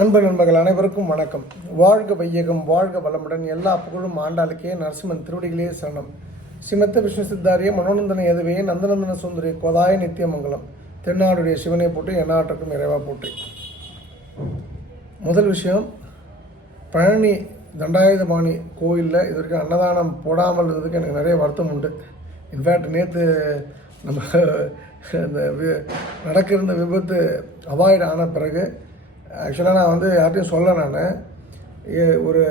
அன்பு நண்பர்கள் அனைவருக்கும் வணக்கம். வாழ்க வையகம் வாழ்க வளமுடன் எல்லா புகழும் ஆண்டாளுக்கே நரசிம்மன் திருவடிகளே சரணம். சிமத்த விஷ்ணு சித்தாரிய மனோநந்தன எதுவே நந்தநந்தன சுந்தரி கொதாய நித்தியமங்கலம். தென்னாடுடைய சிவனை போட்டு எந்நாட்டுக்கும் இறைவா போட்டு முதல் விஷயம் பழனி தண்டாயுதபாணி கோயிலில் இது வரைக்கும் அன்னதானம் போடாமல் இருந்ததுக்கு எனக்கு நிறைய வருத்தம் உண்டு. இன்ஃபேக்ட் நேற்று நம்ம இந்த நடக்கிற விபத்து அவாய்ட் ஆன பிறகு ஆக்சுவலாக நான் வந்து யார்ட்டையும் சொல்ல நான். ஒரு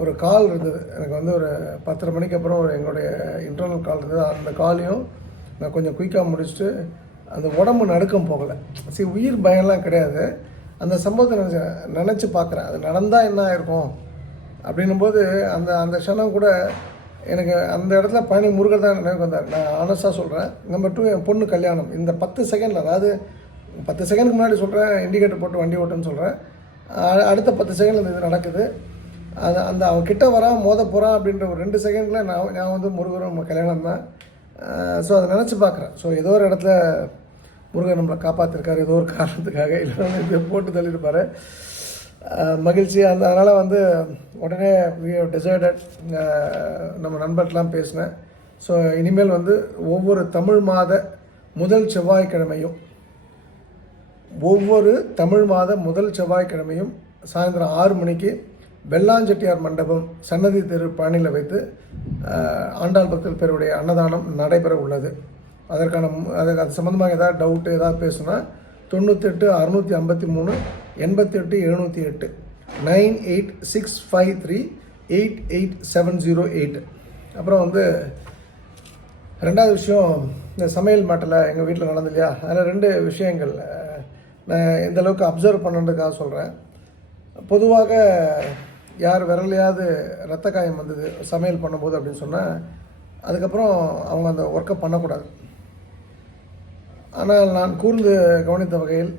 ஒரு கால் இருந்தது. எனக்கு வந்து ஒரு பத்தரை மணிக்கு அப்புறம் ஒரு எங்களுடைய இன்டர்னல் கால் இருந்தது. அந்த காலையும் நான் கொஞ்சம் குயிக்காக முடிச்சுட்டு அந்த உடம்பு நடுக்கம் போகலை. சரி உயிர் பயம்லாம் கிடையாது. அந்த சம்பவத்தை நினச்சி நினச்சி பார்க்குறேன். அது நடந்தால் என்ன ஆயிருக்கும்? அப்படின்னும்போது அந்த அந்த க்ஷணம் கூட எனக்கு அந்த இடத்துல பழனி முருகர் தான் நினைவுக்கு வந்தார். நான் ஆனஸ்டாக சொல்கிறேன் நம்பர் டூ என் பொண்ணு கல்யாணம். இந்த பத்து செகண்டில் அதாவது பத்து செகண்டுக்கு முன்னாடி சொல்கிறேன் இண்டிகேட்டர் போட்டு வண்டி ஓட்டுன்னு சொல்கிறேன் அடுத்த பத்து செகண்டில் இந்த இது நடக்குது. அது அந்த அவன் கிட்ட வரான் மோத போகிறான் அப்படின்ற ஒரு ரெண்டு செகண்டில் நான் நான் வந்து முருகரும் கல்யாணம் தான். ஸோ அதை நினச்சி பார்க்குறேன். ஸோ ஏதோ ஒரு இடத்துல முருகன் நம்மளை காப்பாற்றிருக்காரு ஏதோ ஒரு காரணத்துக்காக இல்லை இதை போட்டு தள்ளியிருப்பார். மகிழ்ச்சி. அந்த அதனால் வந்து உடனே வி டிசைடட் நம்ம நண்பர்கிட்டலாம் பேசினேன். ஸோ இனிமேல் வந்து ஒவ்வொரு தமிழ் மாத முதல் செவ்வாய்க்கிழமையும் ஒவ்வொரு தமிழ் மாத முதல் செவ்வாய்க்கிழமையும் சாயந்தரம் ஆறு மணிக்கு வெள்ளாஞ்செட்டியார் மண்டபம் சன்னதி தெரு பழனியில் வைத்து ஆண்டாள் பக்தர் பேருடைய அன்னதானம் நடைபெற உள்ளது. அதற்கான மு- அதுக்கு அது சம்மந்தமாக ஏதாவது டவுட்டு ஏதாவது பேசுனா தொண்ணூத்தெட்டு அறுநூற்றி ஐம்பத்தி மூணு எண்பத்தெட்டு எழுநூற்றி எட்டு nine eight six five three eight eight seven zero eight. அப்புறம் வந்து ரெண்டாவது விஷயம் இந்த சமையல் மாட்டில் எங்கள் வீட்டில் நடந்து இல்லையா? அதில் ரெண்டு விஷயங்கள் நான் எந்தளவுக்கு அப்சர்வ் பண்ணுறதுக்காக சொல்கிறேன் பொதுவாக யார் விரலையாவது ரத்த காயம் வந்தது சமையல் பண்ணும்போது அப்படின்னு சொன்னால் அதுக்கப்புறம் அவங்க அந்த ஒர்க்கை பண்ணக்கூடாது. ஆனால் நான் கூர்ந்து கவனித்த வகையில்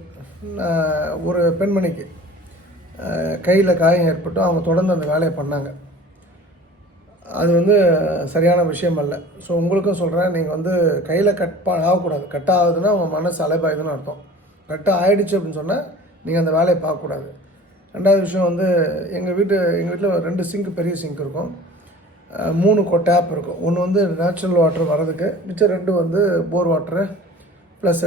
நான் ஒரு பெண்மணிக்கு கையில் காயம் ஏற்பட்டு அவங்க தொடர்ந்து அந்த வேலையை பண்ணாங்க. அது வந்து சரியான விஷயம் அல்ல. ஸோ உங்களுக்கும் சொல்கிறேன் நீங்கள் வந்து கையில் கட் ப ஆகக்கூடாது. கட் ஆகுதுன்னா அவங்க மனசு அலைபாயுதுன்னு அர்த்தம். கரெக்டாக ஆகிடுச்சு அப்படின்னு சொன்னால் நீங்கள் அந்த வேலையை பார்க்கக்கூடாது ரெண்டாவது விஷயம் வந்து எங்கள் வீட்டு எங்கள் வீட்டில் ரெண்டு சிங்க் பெரிய சிங்க் இருக்கும். மூணு கோ டேப் இருக்கும். ஒன்று வந்து நேச்சுரல் வாட்டர் வர்றதுக்கு மிச்சம் ரெண்டு வந்து bore water plus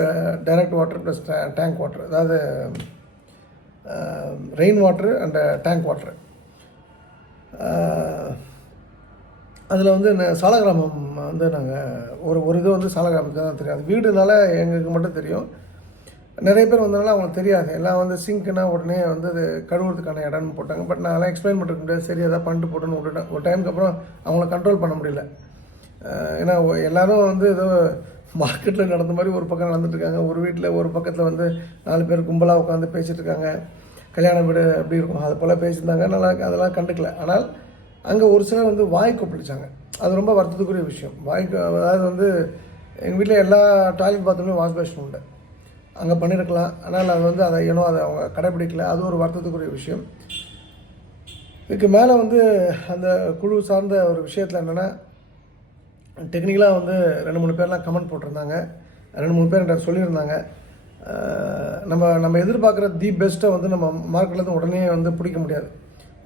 direct water plus tank water அதாவது rain water and tank water அதில் வந்து சாலகிராமம் வந்து நாங்கள் ஒரு ஒரு இது வந்து சாலகிராமத்துக்கு தான் தெரியும். அது வீடுனால எங்களுக்கு மட்டும் தெரியும். நிறைய பேர் வந்தனால அவங்களுக்கு தெரியாது. எல்லாம் வந்து சிங்க்னா உடனே வந்து அது கழுவுறதுக்கான இடம்னு போட்டாங்க. பட் நான் எக்ஸ்பிளைன் பண்ணிருக்க முடியாது. சரி எதாவது பண்ணிட்டு போட்டுன்னு விட்டுட்டேன். ஒரு டைமுக்கு அப்புறம் அவங்கள கண்ட்ரோல் பண்ண முடியல. ஏன்னா எல்லோரும் எல்லாரும் வந்து ஏதோ மார்க்கெட்டில் நடந்த மாதிரி ஒரு பக்கம் நடந்துட்டுருக்காங்க ஒரு வீட்டில் ஒரு பக்கத்தில் வந்து நாலு பேர் கும்பலாக உட்காந்து பேசிகிட்ருக்காங்க இருக்காங்க. கல்யாண வீடு அப்படி இருக்கும். அது போல் பேசியிருந்தாங்க. நல்லா அதெல்லாம் கண்டுக்கல. ஆனால் அங்கே ஒரு சிலர் வந்து வாய் கொப்பளிச்சாங்க அது ரொம்ப வருத்தத்துக்குரிய விஷயம். வாய் அதாவது வந்து எங்கள் வீட்டில் எல்லா டாய்லெட் பாத்ரூம்லையும் வாஷ் பேஷன் உண்டு. அங்கே பண்ணியிருக்கலாம் ஆனால் அது வந்து அதை ஏனோ அதை அவங்க கடைப்பிடிக்கல அது ஒரு வருத்தத்துக்குரிய விஷயம். இதுக்கு மேலே வந்து அந்த குழு சார்ந்த ஒரு விஷயத்தில் என்னென்னா டெக்னிக்கலாக வந்து ரெண்டு மூணு பேர்லாம் கமெண்ட் போட்டிருந்தாங்க. ரெண்டு மூணு பேர் என்கிட்ட சொல்லியிருந்தாங்க. நம்ம நம்ம எதிர்பார்க்குற தி பெஸ்ட்டை வந்து நம்ம மார்க்கில் இருந்து உடனே வந்து பிடிக்க முடியாது.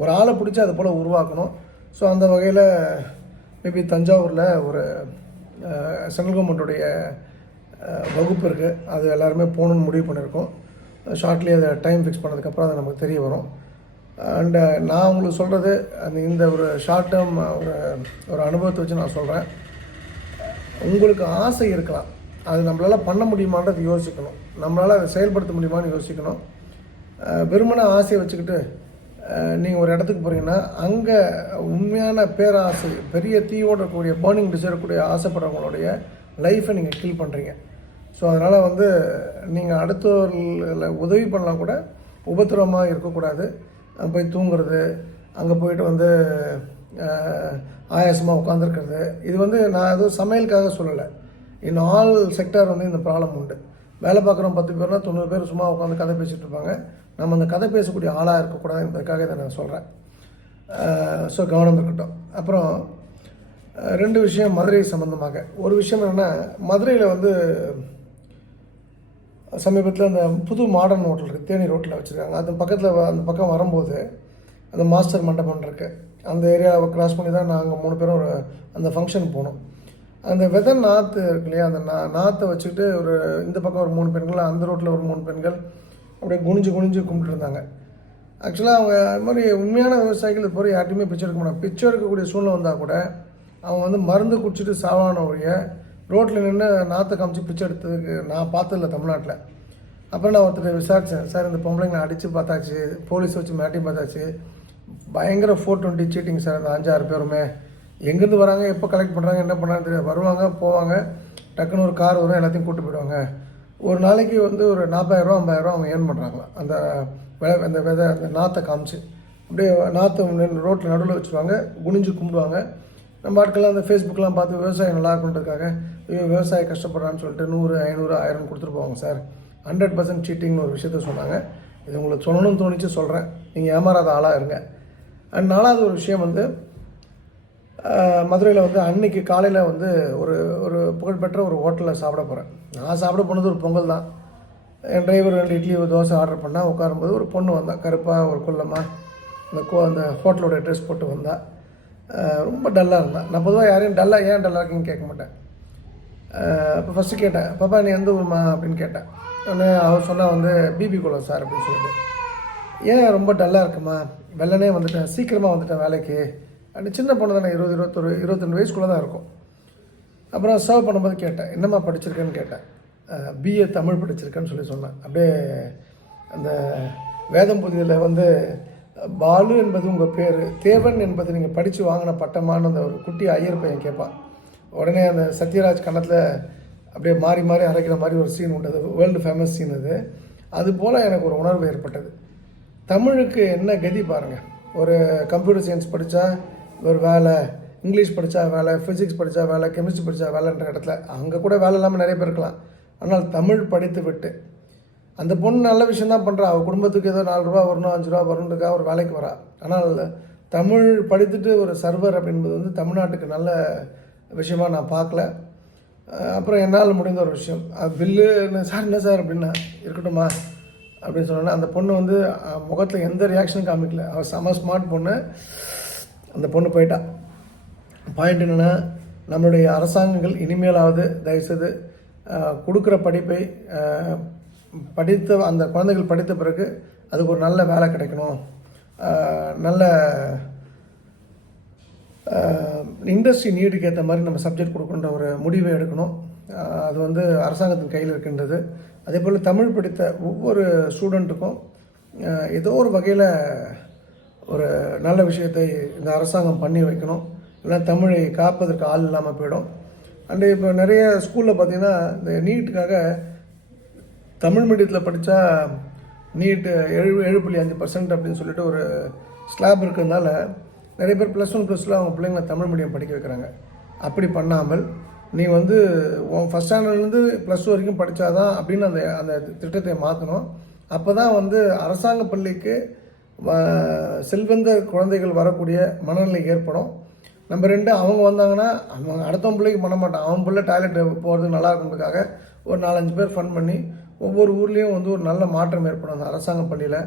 ஒரு ஆளை பிடிச்சி அதை போல் உருவாக்கணும். ஸோ அந்த வகையில் மேபி தஞ்சாவூரில் ஒரு சென்ட்ரல் கவர்மெண்ட்டுடைய வகுப்பு இருக்குது அது எல்லாருமே போகணுன்னு முடிவு பண்ணியிருக்கோம். ஷார்ட்லி அதை டைம் ஃபிக்ஸ் பண்ணதுக்கப்புறம் அது நமக்கு தெரிய வரும். அண்டு நான் உங்களுக்கு சொல்கிறது அந்த இந்த ஒரு ஷார்ட் டேர்ம் ஒரு ஒரு அனுபவத்தை வச்சு நான் சொல்கிறேன் உங்களுக்கு ஆசை இருக்கலாம். அது நம்மளால் பண்ண முடியுமான்றது யோசிக்கணும். நம்மளால் அதை செயல்படுத்த முடியுமான்னு யோசிக்கணும். அஹ் ஆசையை வச்சுக்கிட்டு நீங்கள் ஒரு இடத்துக்கு போகிறீங்கன்னா அங்கே உண்மையான பேராசை பெரிய தீயோட இருக்கக்கூடிய பேர்னிங் டிசைர் கூடிய ஆசைப்படுறவங்களுடைய லைஃப்பை நீங்கள் கில் பண்ணுறீங்க ஸோ அதனால் வந்து நீங்கள் அடுத்தவர்களை உதவி பண்ணலாம் கூட உபத்திரவமாக இருக்கக்கூடாது. அங்கே போய் தூங்குறது அங்கே போயிட்டு வந்து ஆயாசமாக உட்காந்துருக்கிறது இது வந்து நான் எதுவும் சமையலுக்காக சொல்லலை. இன் ஆல் செக்டார் வந்து இந்த ப்ராப்ளம் உண்டு. வேலை பார்க்குறோம் பத்து பேர்னா தொண்ணூறு பேர் சும்மா உட்காந்து கதை பேசிகிட்டு இருப்பாங்க. நம்ம அந்த கதை பேசக்கூடிய ஆளாக இருக்கக்கூடாது என்பதற்காக இதை நான் சொல்கிறேன் ஸோ கவனம் இருக்கட்டும். அப்புறம் ரெண்டு விஷயம் மதுரை சம்மந்தமாக ஒரு விஷயம் என்னென்னா மதுரையில் வந்து சமீபத்தில் அந்த புது மாடர்ன் ஹோட்டல் இருக்குது தேனி ரோட்டில் வச்சுருக்காங்க. அது பக்கத்தில் அந்த பக்கம் வரும்போது அந்த மாஸ்டர் மண்டபம் இருக்குது அந்த ஏரியாவை கிராஸ் பண்ணி தான் நாங்கள் மூணு பேரும் ஒரு அந்த ஃபங்க்ஷன் போனோம். அந்த வெதர் நாற்று இருக்கு இல்லையா அந்த நா நாற்றை வச்சுக்கிட்டு ஒரு இந்த பக்கம் ஒரு மூணு பெண்கள் அந்த ரோட்டில் ஒரு மூணு பெண்கள் அப்படியே குனிஞ்சு குனிஞ்சு கும்பிட்டுருந்தாங்க ஆக்சுவலாக அவங்க அது மாதிரி உண்மையான விவசாயிகள் இது போகிற யார்ட்டையுமே பிச்சை எடுக்க மாட்டாங்க. பிச்சை எடுக்கக்கூடிய சூழ்நிலை வந்தால் கூட அவங்க வந்து மருந்து குடிச்சிட்டு சாவான ஒழிய ரோட்டில் நின்று நாற்றை காமிச்சு பிச்சை எடுத்ததுக்கு நான் பார்த்ததில்ல தமிழ்நாட்டில். அப்புறம் நான் ஒருத்தர் விசாரித்தேன் சார் இந்த பொம்பளைங்க நான் அடித்து பார்த்தாச்சு. போலீஸ் வச்சு மிரட்டி பார்த்தாச்சு. பயங்கர ஃபோர் டுவெண்ட்டி சீட்டிங் சார். அந்த அஞ்சாறு பேருமே. எங்கேருந்து வராங்க? எப்போ கலெக்ட் பண்ணுறாங்க என்ன பண்ணுறாங்க தெரியாது. வருவாங்க போவாங்க. டக்குன்னு ஒரு கார் வரும். எல்லாத்தையும் கூட்டு போயிடுவாங்க. ஒரு நாளைக்கு வந்து ஒரு நாற்பதாயிரரூவா ஐம்பதாயிரரூவா அவங்க ஏர்ன் பண்ணுறாங்களாம் அந்த விதை அந்த விதை அந்த நாற்றை காமிச்சு. அப்படியே நாற்றை ரோட்டில் நடுவில் வச்சுருவாங்க. குனிஞ்சு கும்பிடுவாங்க. நம்ம ஆட்கள்லாம் அந்த ஃபேஸ்புக்கெலாம் பார்த்து விவசாயம் நல்லா இருக்குன்றதுக்காக ஐயோ விவசாயி கஷ்டப்படுறான்னு சொல்லிட்டு நூறு ஐநூறு ஆயிரம் கொடுத்துட்டு போவாங்க சார். ஹண்ட்ரட் பர்சன்ட் சீட்டிங்னு ஒரு விஷயத்த சொன்னாங்க. இது உங்களுக்கு சொல்லணும்னு தோணிச்சு சொல்கிறேன் நீங்கள் ஏமாறாத ஆளாக இருங்க. அண்ட் நாலாவது ஒரு விஷயம் வந்து மதுரையில் வந்து அன்னைக்கு காலையில் வந்து ஒரு ஒரு புகழ்பெற்ற ஒரு ஹோட்டலில் சாப்பிட போகிறேன் நான் சாப்பிட போனது ஒரு பொங்கல் தான். என் டிரைவர் ரெண்டு இட்லி ஒரு தோசை ஆர்டர் பண்ணால் உட்காரும்போது ஒரு பொண்ணு வந்தால் கருப்பாக ஒரு குள்ளமாக அந்த கோ அந்த ஹோட்டலோட ட்ரெஸ் போட்டு வந்தால் ரொம்ப டல்லாக இருந்தான் நான் பொதுவாக யாரையும் டல்லாக ஏன் டல்லாக இருக்கீங்கன்னு கேட்க மாட்டேன். அப்போ ஃபஸ்ட்டு கேட்டேன் பாப்பா நீ எந்த ஊர்மா அப்படின்னு கேட்டேன். உடனே அவர் சொன்னால் வந்து பிபி குளம் சார் அப்படின்னு சொல்லிட்டு. ஏன் ரொம்ப டல்லாக இருக்குமா? வெள்ளனே வந்துட்டேன் சீக்கிரமாக வந்துட்டேன் வேலைக்கு. அப்படி சின்ன பொண்ணு தானே இருபது இருபத்தொரு இருபத்தொன்று வயசுக்குள்ளே தான் இருக்கும். அப்புறம் சர்வ் பண்ணும்போது கேட்டேன் என்னம்மா படிச்சிருக்கேன்னு கேட்டேன். பிஏ தமிழ் படிச்சிருக்கேன்னு சொல்லி சொன்னேன். அப்படியே அந்த வேதம் புதியில் வந்து பாலு என்பது உங்கள் பேர் தேவன் என்பது நீங்கள் படித்து வாங்கின பட்டமான்னு அந்த ஒரு குட்டி ஐயர் பையன் கேட்பான் உடனே அந்த சத்யராஜ் கன்னத்தில் அப்படியே மாறி மாறி அரைக்கிற மாதிரி ஒரு சீன் உண்டு. அது வேர்ல்டு ஃபேமஸ் சீன் அது. அது போல் எனக்கு ஒரு உணர்வு ஏற்பட்டது. தமிழுக்கு என்ன கதி பாருங்கள் ஒரு கம்ப்யூட்டர் சயின்ஸ் படித்தா ஒரு வேலை இங்கிலீஷ் படித்தா வேலை ஃபிசிக்ஸ் படித்தா வேலை கெமிஸ்ட்ரி படித்தா வேலைன்ற இடத்துல அங்கே கூட வேலை இல்லாமல் நிறைய பேர் இருக்கலாம். ஆனால் தமிழ் படித்து விட்டு அந்த பொண்ணு நல்ல விஷயம் தான் பண்ணுறா அவள் குடும்பத்துக்கு ஏதோ நாலு ரூபா வரணும் அஞ்சு ரூபா வரணுன்றதுக்காக ஒரு வேலைக்கு வரா. ஆனால் தமிழ் படித்துட்டு ஒரு சர்வர் அப்படின்றது வந்து தமிழ்நாட்டுக்கு நல்ல விஷயமா நான் பார்க்கல. அப்புறம் என்னால் முடிந்த ஒரு விஷயம். பில்லு சார் என்ன சார் அப்படின்னா இருக்கட்டுமா அப்படின்னு சொன்னோன்னே அந்த பொண்ணு வந்து முகத்தில் எந்த ரியாக்ஷனும் காமிக்கல. அவள் செம ஸ்மார்ட் பொண்ணு. அந்த பொண்ணு போயிட்டா. பாயிண்ட் என்னென்னா நம்மளுடைய அரசாங்கங்கள் இனிமேலாவது தயவுசெய்து கொடுக்குற படிப்பை படித்த அந்த குழந்தைகள் படித்த பிறகு அதுக்கு ஒரு நல்ல வேலை கிடைக்கணும். நல்ல இண்டஸ்ட்ரி நீடுக்கு ஏற்ற மாதிரி நம்ம சப்ஜெக்ட் கொடுக்கணுன்ற ஒரு முடிவை எடுக்கணும். அது வந்து அரசாங்கத்தின் கையில் இருக்கின்றது. அதே போல் தமிழ் படித்த ஒவ்வொரு ஸ்டூடெண்ட்டுக்கும் ஏதோ ஒரு வகையில் ஒரு நல்ல விஷயத்தை இந்த அரசாங்கம் பண்ணி வைக்கணும். இல்லை தமிழை காப்பதற்கு ஆள் இல்லாமல் போயிடும். அண்டு இப்போ நிறைய ஸ்கூலில் பார்த்தீங்கன்னா இந்த நீட்டுக்காக தமிழ் மீடியத்தில் படித்தா நீட்டு ஏழு ஏழு புள்ளி அஞ்சு பர்சன்ட் அப்படின்னு சொல்லிட்டு ஒரு ஸ்லாப் இருக்கிறதுனால நிறைய பேர் ப்ளஸ் ஒன் ப்ளஸில் அவங்க பிள்ளைங்களை தமிழ் மீடியம் படிக்க வைக்கிறாங்க. அப்படி பண்ணாமல் நீ வந்து உன் ஃபஸ்ட் ஸ்டாண்டர்ட்லேருந்து ப்ளஸ் டூ வரைக்கும் படித்தாதான் அப்படின்னு அந்த அந்த திட்டத்தை மாற்றணும் அப்போ தான் வந்து அரசாங்க பள்ளிக்கு வ- செல்வந்த குழந்தைகள் வரக்கூடிய மனநிலை ஏற்படும். நம்ம ரெண்டு அவங்க வந்தாங்கன்னா அவங்க அடுத்தவன் பிள்ளைக்கு பண்ண மாட்டான். அவன் பிள்ளை டாய்லெட் போகிறது நல்லா இருக்குன்றதுக்காக ஒரு நாலஞ்சு பேர் ஃபன் பண்ணி ஒவ்வொரு ஊர்லேயும் வந்து ஒரு நல்ல மாற்றம் ஏற்படும் அந்த அரசாங்க பள்ளியில்.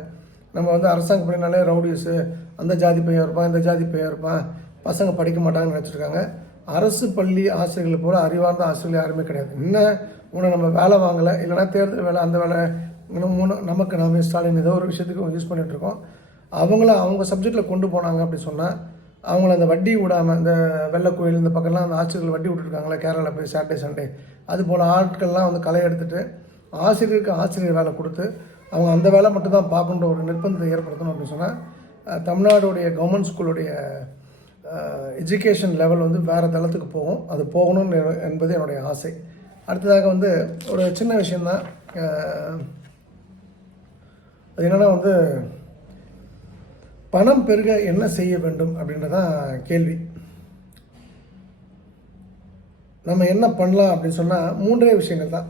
நம்ம வந்து அரசாங்க பள்ளினாலே ரவுடியூஸு அந்த ஜாதி பையன் இருப்பான் இந்த ஜாதி பையன் இருப்பான். பசங்க படிக்க மாட்டாங்கன்னு நினச்சிருக்காங்க. அரசு பள்ளி ஆசிரியர்களை போல அறிவார்ந்த ஆசிரியர்கள் யாருமே கிடையாது. என்ன? உன்னை நம்ம வேலை வாங்கலை இல்லைன்னா தேர்தல் வேலை அந்த வேலை இன்னும் மூணு நமக்கு நாம ஸ்டாலின் ஏதோ ஒரு விஷயத்துக்கு யூஸ் பண்ணிகிட்ருக்கோம் இருக்கோம். அவங்கள அவங்க சப்ஜெக்டில் கொண்டு போனாங்க அப்படி சொன்னால் அவங்கள அந்த வட்டி விடாமல் இந்த வெள்ளக்கோயில் இந்த பக்கம்லாம் அந்த ஆசிரியர்கள் வட்டி விட்டுருக்காங்களே கேரளாவில் போய் சாட்டர்டே சண்டே அது போல் ஆட்கள்லாம் வந்து களை எடுத்துகிட்டு ஆசிரியருக்கு ஆசிரியர் வேலை கொடுத்து அவங்க அந்த வேலை மட்டும் தான் பார்க்கணுன்ற ஒரு நிர்பந்தத்தை ஏற்படுத்தணும் அப்படின்னு சொன்னால் தமிழ்நாடுடைய கவர்மெண்ட் ஸ்கூலுடைய எஜுகேஷன் லெவல் வந்து வேறு தளத்துக்கு போகும். அது போகணும்னு என்பது என்னுடைய ஆசை. அடுத்ததாக வந்து ஒரு சின்ன விஷயந்தான் அது என்னென்னா வந்து பணம் பெருக என்ன செய்ய வேண்டும் அப்படின்றதான் கேள்வி. நம்ம என்ன பண்ணலாம் அப்படின்னு சொன்னால் மூன்றே விஷயங்கள் தான்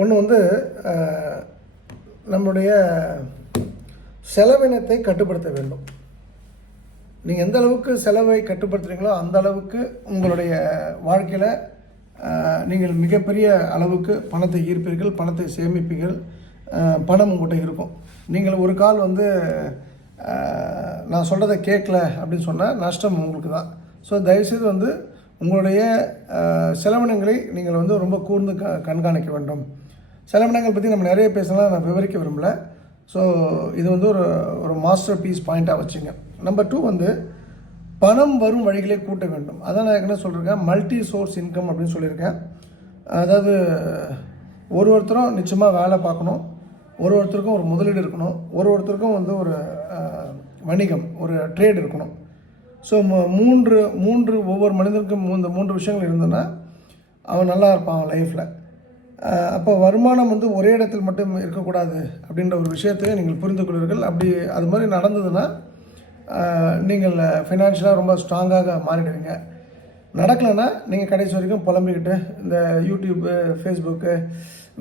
ஒன்று வந்து நம்முடைய நம்மளுடைய செலவினத்தை கட்டுப்படுத்த வேண்டும். நீங்கள் எந்த அளவுக்கு செலவை கட்டுப்படுத்துறீங்களோ அந்த அளவுக்கு உங்களுடைய வாழ்க்கையில் நீங்கள் மிகப்பெரிய அளவுக்கு பணத்தை ஈர்ப்பீர்கள் பணத்தை சேமிப்பீர்கள் பணம் உங்கள்கிட்ட இருக்கும். நீங்கள் ஒரு கால் வந்து நான் சொல்கிறத கேட்கல அப்படின்னு சொன்னால் நஷ்டம் உங்களுக்கு தான். ஸோ தயவுசெய்து வந்து உங்களுடைய செலவினங்களை நீங்கள் வந்து ரொம்ப கூர்ந்து க கண்காணிக்க வேண்டும். செலவினங்கள் பற்றி நம்ம நிறைய பேசலாம் நான் விவரிக்க விரும்பல. ஸோ இது வந்து ஒரு ஒரு மாஸ்டர் பீஸ் பாயிண்ட்டாக வச்சுங்க. நம்பர் டூ வந்து பணம் வரும் வழிகளை கூட்ட வேண்டும். அதான் நான் என்ன சொல்லியிருக்கேன். மல்டி சோர்ஸ் இன்கம் அப்படின்னு சொல்லியிருக்கேன். அதாவது ஒரு ஒருத்தரும் நிச்சயமாக வேலை பார்க்கணும். ஒரு ஒருத்தருக்கும் ஒரு முதலீடு இருக்கணும். ஒரு ஒருத்தருக்கும் வந்து ஒரு வணிகம் ஒரு ட்ரேட் இருக்கணும். ஸோ மூன்று மூன்று ஒவ்வொரு மனிதனுக்கும் இந்த மூன்று விஷயங்கள் இருந்ததுன்னா அவன் நல்லா இருப்பான் அவன் லைஃப்பில் அப்போ வருமானம் வந்து ஒரே இடத்தில் மட்டும் இருக்கக்கூடாது அப்படின்ற ஒரு விஷயத்தையும் நீங்கள் புரிந்து கொள்வீர்கள் அப்படி அது மாதிரி நடந்ததுன்னா நீங்கள் ஃபினான்ஷியலாக ரொம்ப ஸ்ட்ராங்காக மாறிடுவீங்க. நடக்கலைன்னா நீங்கள் கடைசி வரைக்கும் புலம்பிக்கிட்டு இந்த யூடியூப்பு ஃபேஸ்புக்கு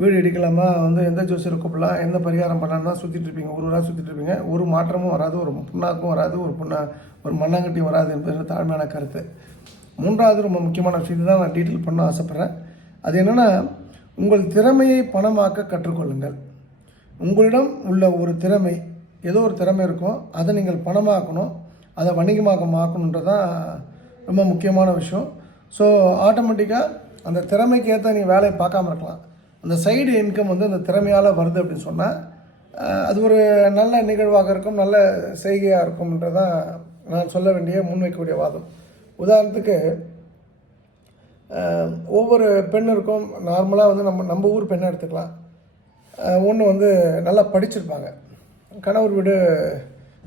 வீடு இடிக்கலாமா வந்து எந்த ஜோசியர் கூப்பிடலாம் எந்த பரிகாரம் பண்ணலான்னு தான் சுற்றிட்டு இருப்பீங்க. ஒரு ஊராக சுற்றிட்டு இருப்பீங்க. ஒரு மாற்றமும் வராது ஒரு புண்ணாக்கும் வராது ஒரு புண்ணா ஒரு மண்ணாங்கட்டி வராது என்பது தாழ்மையான கருத்து. மூன்றாவது ரொம்ப முக்கியமான விஷயத்தை தான் நான் டீட்டெயில் பண்ண ஆசைப்பட்றேன். அது என்னென்னா உங்கள் திறமையை பணமாக்க கற்றுக்கொள்ளுங்கள். உங்களிடம் உள்ள ஒரு திறமை ஏதோ ஒரு திறமை இருக்கும் அதை நீங்கள் பணமாக்கணும் அதை வணிகமாக மாக்கணுன்றது தான் ரொம்ப முக்கியமான விஷயம். ஸோ ஆட்டோமேட்டிக்காக அந்த திறமைக்கு ஏற்ற நீங்கள் வேலையை பார்க்காம இருக்கலாம். அந்த சைடு இன்கம் வந்து அந்த திறமையால் வருது அப்படின்னு சொன்னால் அது ஒரு நல்ல நிகழ்வாக இருக்கும் நல்ல செய்கையாக இருக்கும்ன்றதான் நான் சொல்ல வேண்டிய முன்வைக்கக்கூடிய வாதம். உதாரணத்துக்கு ஒவ்வொரு பெண்ணிற்கும் நார்மலாக வந்து நம்ம நம்ம ஊர் பெண்ணை எடுத்துக்கலாம். ஒன்று வந்து நல்லா படிச்சிருப்பாங்க. கணவர் வீடு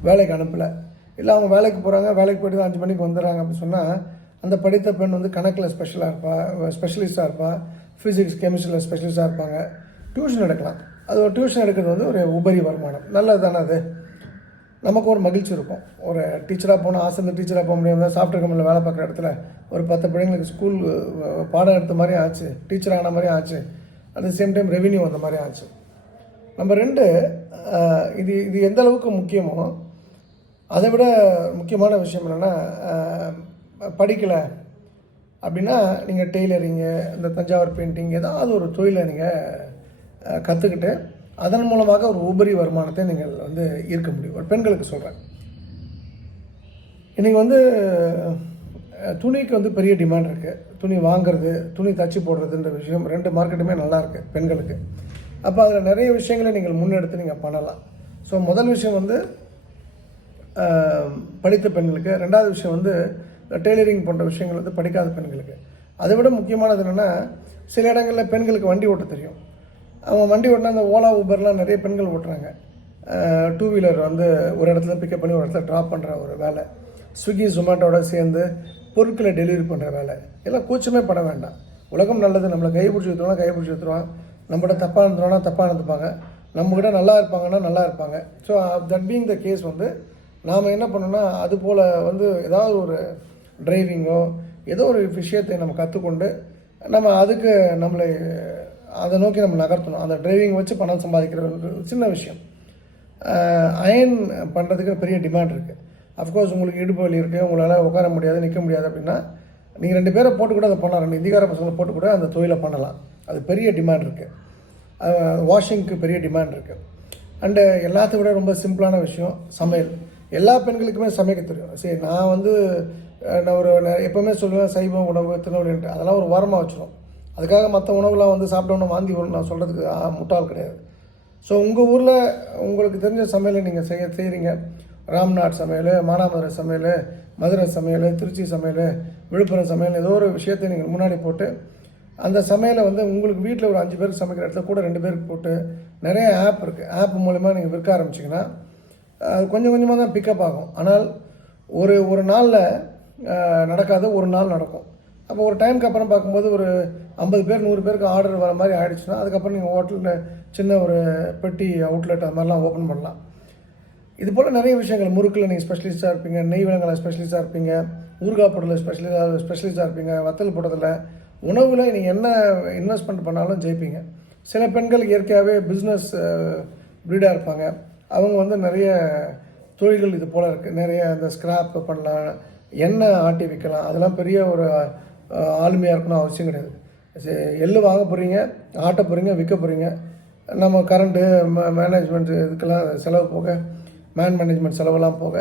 வேலைக்கு அனுப்பலை. இல்லை அவங்க வேலைக்கு போகிறாங்க வேலைக்கு போயிட்டு தான் அஞ்சு மணிக்கு வந்துடுறாங்க அப்படின்னு சொன்னால் அந்த படித்த பெண் வந்து கணக்கில் ஸ்பெஷலாக இருப்பாள் ஸ்பெஷலிஸ்ட்டாக இருப்பாள் ஃபிசிக்ஸ் கெமிஸ்ட்ரியில் ஸ்பெஷலிஸ்ட்டாக இருப்பாங்க. டியூஷன் எடுக்கலாம். அது ஒரு டியூஷன் எடுக்கிறது வந்து ஒரு உபரி வருமானம். நல்லது தானே அது? நமக்கு ஒரு மகிழ்ச்சி இருக்கும். ஒரு டீச்சராக போனால் ஆசிரியர் டீச்சராக போக முடியாது சாஃப்ட்வேர் கம்பெனியில் வேலை பார்க்குற இடத்துல ஒரு பத்து பிள்ளைங்களுக்கு ஸ்கூல் பாடம் எடுத்த மாதிரி ஆச்சு டீச்சர் ஆன மாதிரி ஆச்சு. At the same time revenue வந்த மாதிரி ஆச்சு. நம்ம ரெண்டு இது இது எந்த அளவுக்கு முக்கியமோ அதை விட முக்கியமான விஷயம் என்னென்னா படிக்கலை அப்படின்னா நீங்கள் டெய்லரிங்கு இந்த தஞ்சாவூர் பெயிண்டிங் ஏதாவது ஒரு தொழிலை நீங்கள் கற்றுக்கிட்டு அதன் மூலமாக ஒரு உபரி வருமானத்தை நீங்கள் வந்து ஈர்க்க முடியும். ஒரு பெண்களுக்கு சொல்கிறேன் இன்றைக்கி வந்து துணிக்கு வந்து பெரிய டிமாண்ட் இருக்குது துணி வாங்குறது துணி தச்சு போடுறதுன்ற விஷயம் ரெண்டு மார்க்கெட்டுமே நல்லா இருக்குது பெண்களுக்கு. அப்போ அதில் நிறைய விஷயங்களை நீங்கள் முன்னெடுத்து நீங்கள் பண்ணலாம். ஸோ முதல் விஷயம் வந்து படித்த பெண்களுக்கு. ரெண்டாவது விஷயம் வந்து டெய்லரிங் போன்ற விஷயங்கள் வந்து படிக்காத பெண்களுக்கு. அதை விட முக்கியமானது என்னென்னா சில இடங்களில் பெண்களுக்கு வண்டி ஓட்ட தெரியும். அவங்க வண்டி ஓட்டினா அந்த ஓலா ஊபர்லாம் நிறைய பெண்கள் ஓட்டுறாங்க. டூ வீலர் வந்து ஒரு இடத்துல பிக்கப் பண்ணி ஒரு இடத்துல ட்ராப் பண்ணுற ஒரு வேலை. ஸ்விக்கி ஜொமேட்டோட சேர்ந்து பொருட்களை டெலிவரி பண்ணுற வேலை. எல்லாம் கூச்சமே பட வேண்டாம். உலகம் நல்லது. நம்மளை கை பிடிச்சி கைப்பிடிச்சி கை நம்மகிட்ட தப்பாக இருந்துருவானா தப்பாக இருந்துப்பாங்க. நம்மக்கிட்ட நல்லா இருப்பாங்கன்னா நல்லா இருப்பாங்க. So that being the case வந்து நாம் என்ன பண்ணோம்னா அது போல் வந்து ஏதாவது ஒரு டிரைவிங்கோ ஏதோ ஒரு விஷயத்தை நம்ம கற்றுக்கொண்டு நம்ம அதுக்கு நம்மளை அதை நோக்கி நம்ம நகர்த்தணும். அந்த டிரைவிங் வச்சு பணம் சம்பாதிக்கிற ஒரு சின்ன விஷயம். அயன் பண்ணுறதுக்கு பெரிய டிமாண்ட் இருக்குது அஃப்கோர்ஸ் உங்களுக்கு இடுப்பு வலி இருக்குது உங்களால் உட்கார முடியாது நிற்க முடியாது அப்படின்னா நீங்கள் ரெண்டு பேரை போட்டு கூட அதை பண்ணலாம். ரெண்டு இந்திகார பசங்களை போட்டு கூட அந்த தொழிலை பண்ணலாம். அது பெரிய டிமாண்ட் இருக்குது வாஷிங்க்கு பெரிய டிமாண்ட் இருக்குது அண்டு எல்லாத்த விட ரொம்ப சிம்பிளான விஷயம் சமையல். எல்லா பெண்களுக்குமே சமைக்க தெரியும். சரி நான் வந்து நான் ஒரு எப்போவுமே சொல்லுவேன் சைவம் உணவு திருநெல்வேலின்ட்டு அதெல்லாம் ஒரு வாரமாக வச்சுருவோம். அதுக்காக மற்ற உணவுலாம் வந்து சாப்பிட்டோன்னு வாந்தி வரும் நான் சொல்கிறதுக்கு முட்டாள் கிடையாது. ஸோ உங்கள் ஊரில் உங்களுக்கு தெரிஞ்ச சமையலை நீங்கள் செய்ய செய்கிறீங்க ராம்நாட் சமையல் மானாமதுரை சமையல் மதுரை சமையல் திருச்சி சமையல் விழுப்புரம் சமையல் ஏதோ ஒரு விஷயத்தை நீங்கள் முன்னாடி போட்டு அந்த சமையலை வந்து உங்களுக்கு வீட்டில் ஒரு அஞ்சு பேருக்கு சமைக்கிற இடத்துல கூட ரெண்டு பேருக்கு போட்டு நிறைய ஆப் இருக்குது ஆப் மூலிமா நீங்கள் விற்க ஆரம்பிச்சிங்கன்னா அது கொஞ்சம் கொஞ்சமாக தான் பிக்கப் ஆகும். ஆனால் ஒரு ஒரு நாளில் நடக்காத ஒரு நாள் நடக்கும். அப்போ ஒரு டைமுக்கு அப்புறம் பார்க்கும்போது ஒரு ஐம்பது பேர் நூறு பேருக்கு ஆர்டர் வர மாதிரி ஆகிடுச்சுன்னா அதுக்கப்புறம் நீங்கள் ஹோட்டலில் சின்ன ஒரு பெட்டி அவுட்லெட் அது மாதிரிலாம் ஓப்பன் பண்ணலாம். இது போல் நிறைய விஷயங்கள். முறுக்கில் நீங்கள் ஸ்பெஷலிஸ்ட்டாக இருப்பீங்க நெய் விலங்கில் ஸ்பெஷலிஸ்ட்டாக இருப்பீங்க ஊறுகாய் போடுறதுல ஸ்பெஷலிஸ்டாக ஸ்பெஷலிஸ்ட்டாக இருப்பீங்க வத்தல் போடுறதுல உணவில் நீங்கள் என்ன இன்வெஸ்ட்மெண்ட் பண்ணாலும் ஜெயிப்பீங்க. சில பெண்கள் இயற்கையாகவே பிஸ்னஸ் ப்ரீடாக இருப்பாங்க. அவங்க வந்து நிறைய தொழில்கள் இது போல் இருக்குது நிறைய இந்த ஸ்க்ராப் பண்ணலாம் எண்ணெய் ஆட்டி விற்கலாம் அதெல்லாம் பெரிய ஒரு ஆளுமையாக இருக்கணும் அவசியம் கிடையாது. எள் எள்ளு வாங்க போகிறீங்க ஆட்ட போகிறீங்க விற்க போகிறீங்க நம்ம கரண்ட்டு மேனேஜ்மெண்ட் இதுக்கெல்லாம் செலவு போக மேன் மேனேஜ்மெண்ட் செலவெல்லாம் போக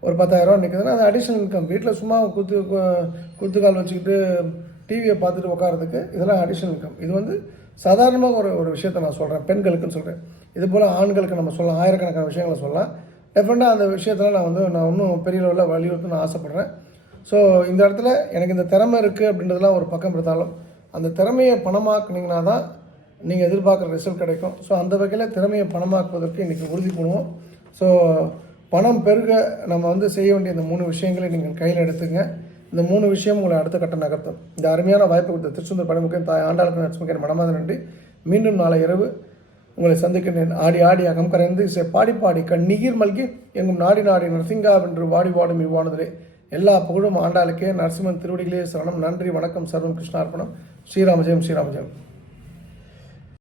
ஒரு பத்தாயிரரூவா நிற்குதுன்னா அது அடிஷ்னல் இன்கம் வீட்டில் சும்மா குத்து குத்து குத்துக்கால் வச்சுக்கிட்டு டிவியை பார்த்துட்டு உட்காரதுக்கு இதெல்லாம் அடிஷ்னல் இன்கம் இது வந்து சாதாரணமாக ஒரு ஒரு விஷயத்தை நான் சொல்கிறேன் பெண்களுக்குன்னு சொல்கிறேன் இது போல் ஆண்களுக்கு நம்ம சொல்லலாம். ஆயிரக்கணக்கான விஷயங்களை சொல்லலாம். டெஃபினட்டாக அந்த விஷயத்தில் நான் வந்து நான் இன்னும் பெரிய லெவலில் வலியுறுத்த ஆசைப்பட்றேன். ஸோ இந்த இடத்துல எனக்கு இந்த திறமை இருக்குது அப்படின்றதுலாம் ஒரு பக்கம் இருந்தாலும் அந்த திறமையை பணமாக்குனீங்கன்னா தான் நீங்கள் எதிர்பார்க்குற ரிசல்ட் கிடைக்கும். ஸோ அந்த வகையில் திறமையை பணமாக்குவதற்கு இன்றைக்கி உறுதி பண்ணுவோம் ஸோ பணம் பெருக நம்ம வந்து செய்ய வேண்டிய இந்த மூணு விஷயங்களை நீங்கள் கையில் எடுத்துங்க. இந்த மூணு விஷயம் உங்களை அடுத்த கட்ட நகர்த்தும். இந்த அருமையான வாய்ப்பு கொடுத்த திருச்செந்தூர் பணிமுகம் தாய் ஆண்டாளுக்கு நட்சமிக்க மனமாத நன்றி. மீண்டும் நாளை இரவு உங்களை சந்திக்கின்றேன். ஆடி ஆடி அகம் கரைந்து இசை பாடி பாடி கண்ணீர் மல்கி எங்கும் நாடி நாடி நரசிங்கா வென்று வாடி வாடும் இவ்வானதிலே. எல்லா புகழும் ஆண்டாளுக்கே நரசிம்மன் திருவடிகளே சரணம். நன்றி வணக்கம் சர்வம் கிருஷ்ணார்ப்பணம். ஸ்ரீராமஜெயம் ஸ்ரீராமஜெயம்.